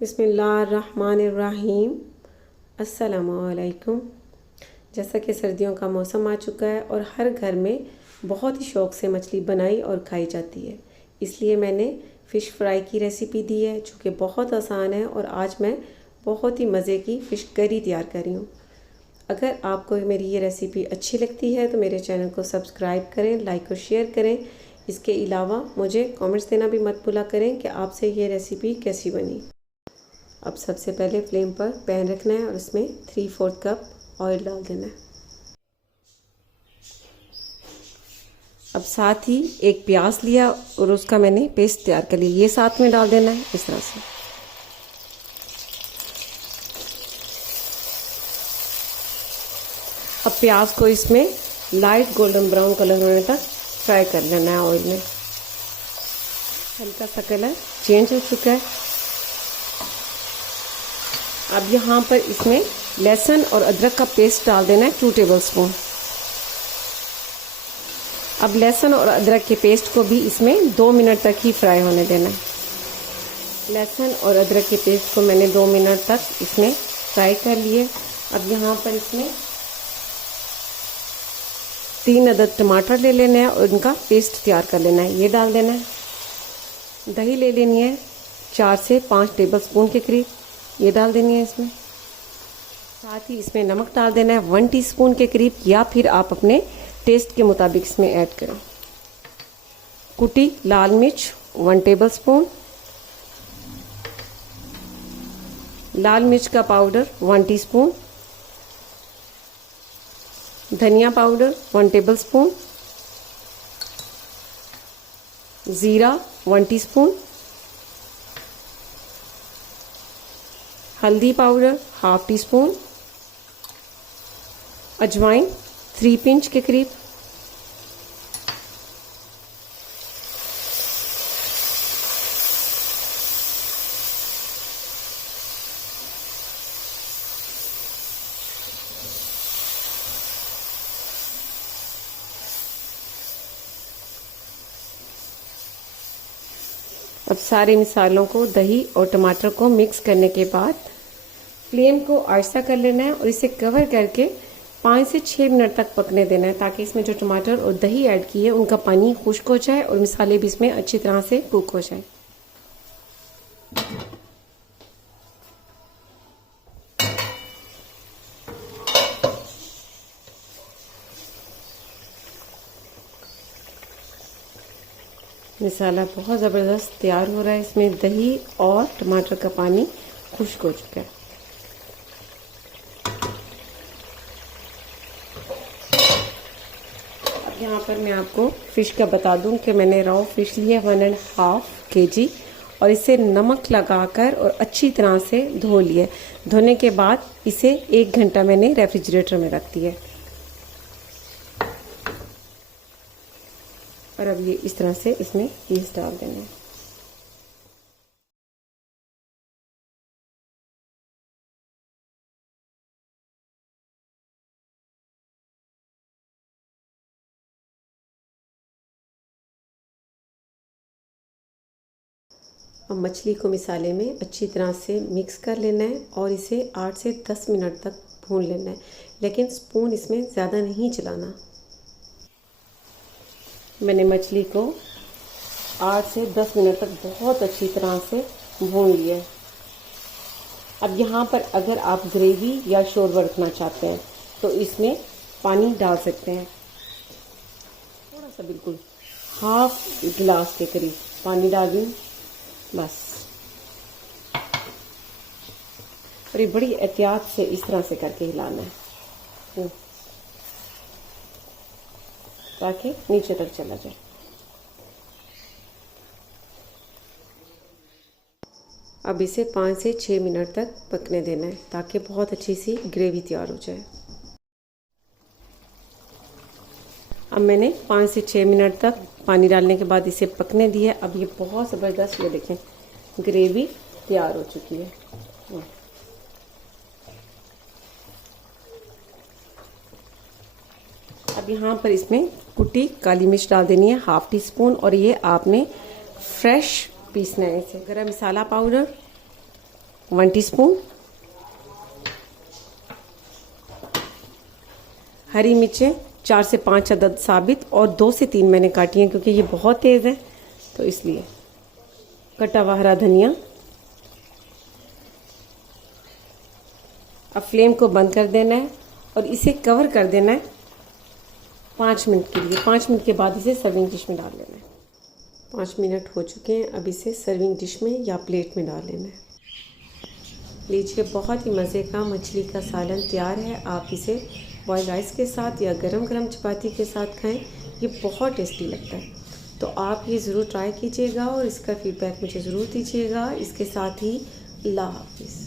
बिस्मिल्लाहिर्रहमानिर्रहीम। अस्सलामुअलैकुम। जैसा कि सर्दियों का मौसम आ चुका है और हर घर में बहुत ही शौक़ से मछली बनाई और खाई जाती है, इसलिए मैंने फ़िश फ्राई की रेसिपी दी है जो कि बहुत आसान है। और आज मैं बहुत ही मज़े की फ़िश करी तैयार कर रही हूँ। अगर आपको मेरी ये रेसिपी अच्छी लगती है तो मेरे चैनल को सब्सक्राइब करें, लाइक और शेयर करें। इसके अलावा मुझे कमेंट्स देना भी मत भूला करें कि आपसे ये रेसिपी कैसी बनी। अब सबसे पहले फ्लेम पर पैन रखना है और इसमें 3/4 कप ऑयल डाल देना है। अब साथ ही एक प्याज लिया और उसका मैंने पेस्ट तैयार कर लिया, ये साथ में डाल देना है इस तरह से। अब प्याज को इसमें लाइट गोल्डन ब्राउन कलर होने तक फ्राई कर लेना है ऑयल में। हल्का सा कलर चेंज हो चुका है। अब यहाँ पर इसमें लहसुन और अदरक का पेस्ट डाल देना है 2 टेबलस्पून। अब लहसुन और अदरक के पेस्ट को भी इसमें 2 मिनट तक ही फ्राई होने देना है। लहसुन और अदरक के पेस्ट को मैंने 2 मिनट तक इसमें फ्राई कर लिए। अब यहाँ पर इसमें 3 अदद टमाटर ले लेना है और इनका पेस्ट तैयार कर लेना है, ये डाल देना है। दही ले लेनी है 4 से 5 टेबलस्पून के करीब, ये डाल देनी है इसमें। साथ ही इसमें नमक डाल देना है 1 टीस्पून के करीब, या फिर आप अपने टेस्ट के मुताबिक इसमें ऐड करें। कुटी लाल मिर्च 1 टेबलस्पून, लाल मिर्च का पाउडर 1 टीस्पून, धनिया पाउडर 1 टेबलस्पून, जीरा 1 टीस्पून, हल्दी पाउडर 1/2 टीस्पून, अजवाइन 3 पिंच के करीब, अब सारे मसालों को, दही और टमाटर को मिक्स करने के बाद फ्लेम को आहिस्ता कर लेना है और इसे कवर करके 5 से 6 मिनट तक पकने देना है, ताकि इसमें जो टमाटर और दही ऐड की है उनका पानी खुश्क हो जाए और मसाले भी इसमें अच्छी तरह से कुक हो जाए। मसाला बहुत ज़बरदस्त तैयार हो रहा है, इसमें दही और टमाटर का पानी खुश्क हो चुका है। अब यहाँ पर मैं आपको फ़िश का बता दूं कि मैंने रॉ फिश लिया 1.5 kg और इसे नमक लगाकर और अच्छी तरह से धो लिया। धोने के बाद इसे 1 घंटा मैंने रेफ्रिजरेटर में रख दिया। और अब ये इस तरह से इसमें पीस डाल देना है। अब मछली को मसाले में अच्छी तरह से मिक्स कर लेना है और इसे 8 से 10 मिनट तक भून लेना है, लेकिन स्पून इसमें ज़्यादा नहीं चलाना। मैंने मछली को 8 से 10 मिनट तक बहुत अच्छी तरह से भून लिया है। अब यहाँ पर अगर आप ग्रेवी या शोरबा रखना चाहते हैं तो इसमें पानी डाल सकते हैं, थोड़ा सा, बिल्कुल 1/2 गिलास के करीब पानी डाल दूँ बस। और ये बड़ी एहतियात से इस तरह से करके हिलाना है ताकि नीचे तक चला जाए। अब इसे 5 से 6 मिनट तक पकने देना है ताकि बहुत अच्छी सी ग्रेवी तैयार हो जाए। अब मैंने 5 से 6 मिनट तक पानी डालने के बाद इसे पकने दिया। अब ये बहुत ज़बरदस्त, ये देखें, ग्रेवी तैयार हो चुकी है। अब यहाँ पर इसमें कुटी काली मिर्च डाल देनी है 1/2 टीस्पून, और ये आपने फ्रेश पीसना है इसे। गरम मसाला पाउडर 1 टीस्पून, हरी मिर्चें 4 से 5 अदद साबित और 2 से 3 मैंने काटी हैं क्योंकि ये बहुत तेज़ है तो इसलिए। कटा हुआ हरा धनिया। अब फ्लेम को बंद कर देना है और इसे कवर कर देना है 5 मिनट के लिए। 5 मिनट के बाद इसे सर्विंग डिश में डाल लेना है। 5 मिनट हो चुके हैं, अब इसे सर्विंग डिश में या प्लेट में डाल लेना है। लीजिए, बहुत ही मज़े का मछली का सालन तैयार है। आप इसे बॉयल राइस के साथ या गरम गरम चपाती के साथ खाएं, ये बहुत टेस्टी लगता है। तो आप ये ज़रूर ट्राई कीजिएगा और इसका फीडबैक मुझे ज़रूर दीजिएगा। इसके साथ ही अल्लाह हाफिज़।